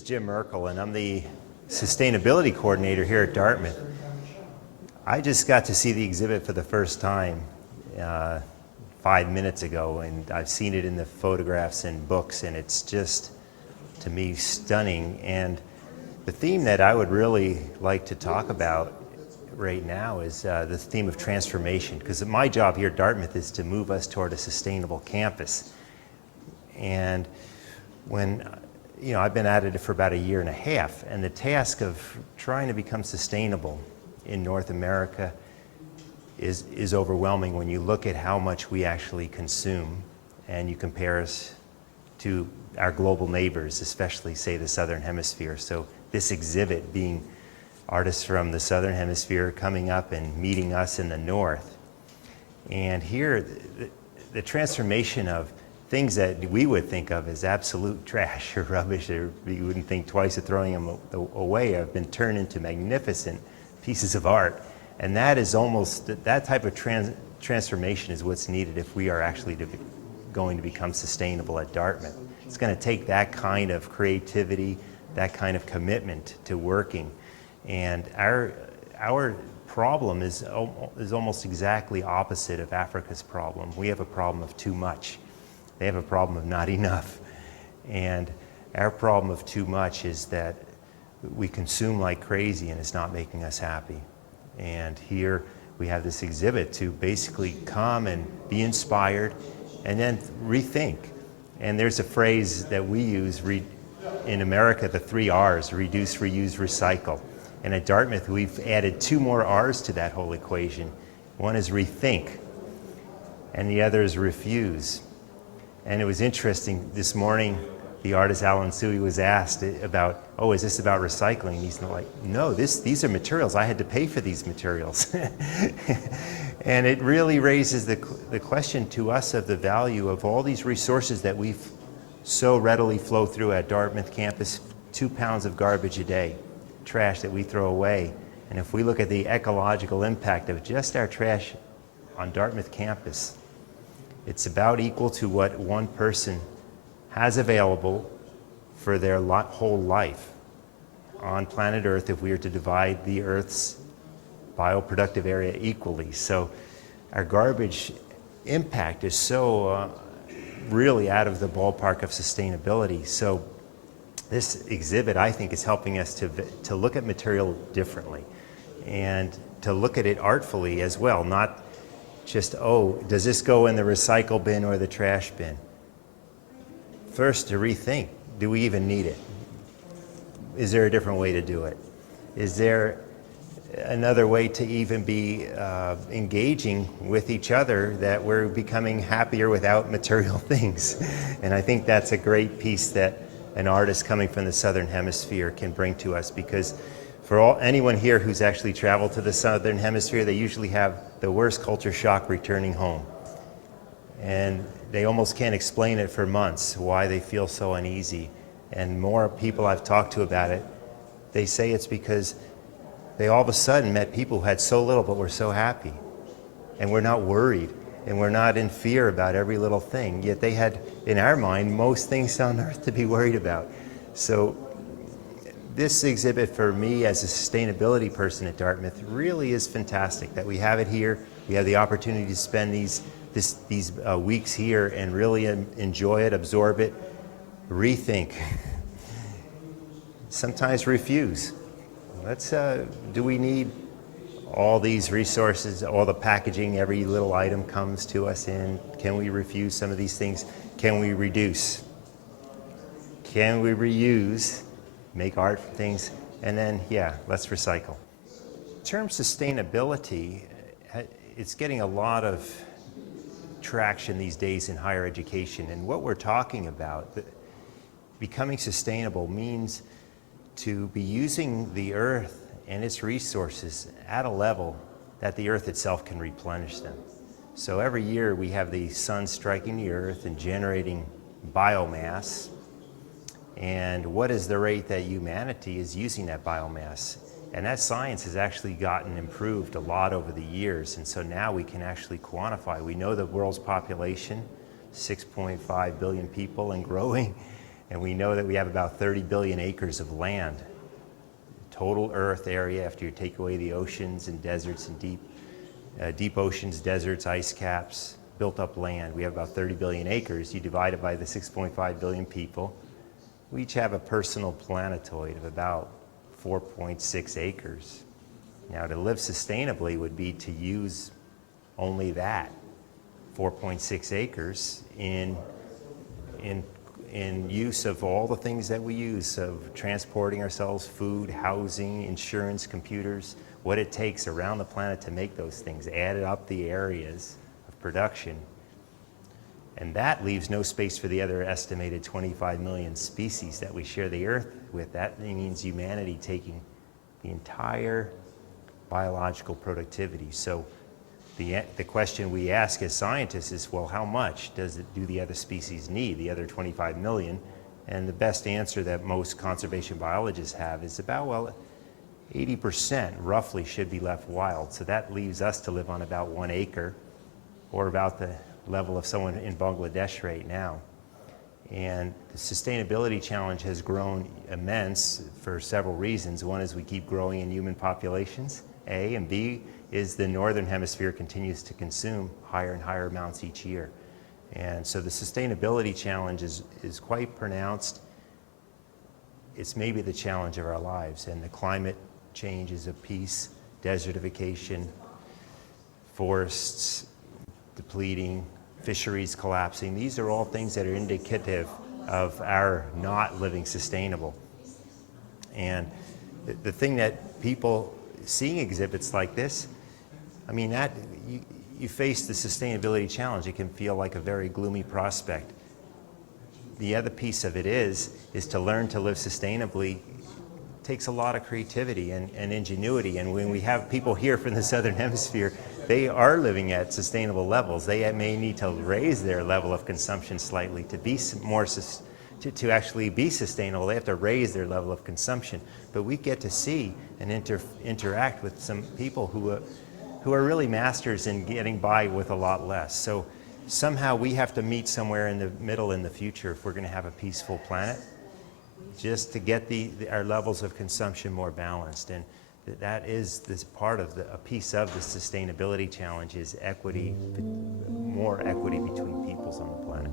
is Jim Mercel, and I'm the sustainability coordinator here at Dartmouth. I just got to see the exhibit for the first time 5 minutes ago, and I've seen it in the photographs and books, and it's just, to me, stunning. And the theme that I would really like to talk about right now is the theme of transformation, because my job here at Dartmouth is to move us toward a sustainable campus. And when I've been at it for about 1.5 years, and the task of trying to become sustainable in North America is overwhelming when you look at how much we actually consume and you compare us to our global neighbors, especially, say, the Southern Hemisphere. So this exhibit being artists from the Southern Hemisphere coming up and meeting us in the North. And here, the transformation of things that we would think of as absolute trash or rubbish, or we wouldn't think twice of throwing them away, have been turned into magnificent pieces of art. And that is almost, that type of transformation is what's needed if we are actually going to become sustainable at Dartmouth. It's going to take that kind of creativity, that kind of commitment to working. And our problem is almost exactly opposite of Africa's problem. We have a problem of too much. They have a problem of not enough. And our problem of too much is that we consume like crazy and it's not making us happy. And here we have this exhibit to basically come and be inspired and then rethink. And there's a phrase that we use in America, the 3 R's, reduce, reuse, recycle. And at Dartmouth, we've added 2 more R's to that whole equation. One is rethink, and the other is refuse. And it was interesting, this morning, the artist Alan Sui was asked about, oh, is this about recycling? And he's like, no, these are materials. I had to pay for these materials. And it really raises the question to us of the value of all these resources that we so readily flow through at Dartmouth campus. 2 pounds of garbage a day, trash that we throw away. And if we look at the ecological impact of just our trash on Dartmouth campus, it's about equal to what one person has available for their whole life on planet Earth if we were to divide the Earth's bioproductive area equally. So our garbage impact is so really out of the ballpark of sustainability. So this exhibit, I think, is helping us to look at material differently and to look at it artfully as well, not just, oh, does this go in the recycle bin or the trash bin? First, to rethink, do we even need it? Is there a different way to do it? Is there another way to even be engaging with each other, that we're becoming happier without material things? And I think that's a great piece that an artist coming from the Southern Hemisphere can bring to us, because for anyone here who's actually traveled to the Southern Hemisphere, they usually have the worst culture shock returning home. And they almost can't explain it for months, why they feel so uneasy. And more people I've talked to about it, they say it's because they all of a sudden met people who had so little but were so happy. And we're not worried, and we're not in fear about every little thing. Yet they had, in our mind, most things on earth to be worried about. So this exhibit, for me as a sustainability person at Dartmouth, really is fantastic that we have it here. We have the opportunity to spend these weeks here and really enjoy it, absorb it, rethink, sometimes refuse. Do we need all these resources, all the packaging, every little item comes to us in? Can we refuse some of these things? Can we reduce? Can we reuse, make art from things? And then, yeah, let's recycle. In terms of sustainability, it's getting a lot of traction these days in higher education. And what we're talking about, becoming sustainable, means to be using the earth and its resources at a level that the earth itself can replenish them. So every year we have the sun striking the earth and generating biomass. And what is the rate that humanity is using that biomass? And that science has actually gotten improved a lot over the years. And so now we can actually quantify. We know the world's population, 6.5 billion people and growing. And we know that we have about 30 billion acres of land, total Earth area after you take away the oceans and deserts and deep oceans, deserts, ice caps, built up land. We have about 30 billion acres. You divide it by the 6.5 billion people. We each have a personal planetoid of about 4.6 acres. Now, to live sustainably would be to use only that, 4.6 acres, in use of all the things that we use, of transporting ourselves, food, housing, insurance, computers, what it takes around the planet to make those things, add up the areas of production. And that leaves no space for the other estimated 25 million species that we share the Earth with. That means humanity taking the entire biological productivity. So the question we ask as scientists is, well, how much do the other species need, the other 25 million? And the best answer that most conservation biologists have is about, well, 80% roughly should be left wild. So that leaves us to live on about 1 acre, or about the level of someone in Bangladesh right now. And the sustainability challenge has grown immense for several reasons. One is we keep growing in human populations, A, and B is the northern hemisphere continues to consume higher and higher amounts each year. And so the sustainability challenge is quite pronounced. It's maybe the challenge of our lives, and the climate change is a piece, desertification, forests depleting, fisheries collapsing. These are all things that are indicative of our not living sustainable. And the thing that people seeing exhibits like this, I mean, that you face the sustainability challenge, it can feel like a very gloomy prospect. The other piece of it is to learn to live sustainably takes a lot of creativity and ingenuity. And when we have people here from the Southern Hemisphere, they are living at sustainable levels. They may need to raise their level of consumption slightly to be more to actually be sustainable. They have to raise their level of consumption. But we get to see and interact with some people who are really masters in getting by with a lot less. So somehow we have to meet somewhere in the middle in the future if we're going to have a peaceful planet, just to get our levels of consumption more balanced. And that is this part of a piece of the sustainability challenge is equity, more equity between peoples on the planet.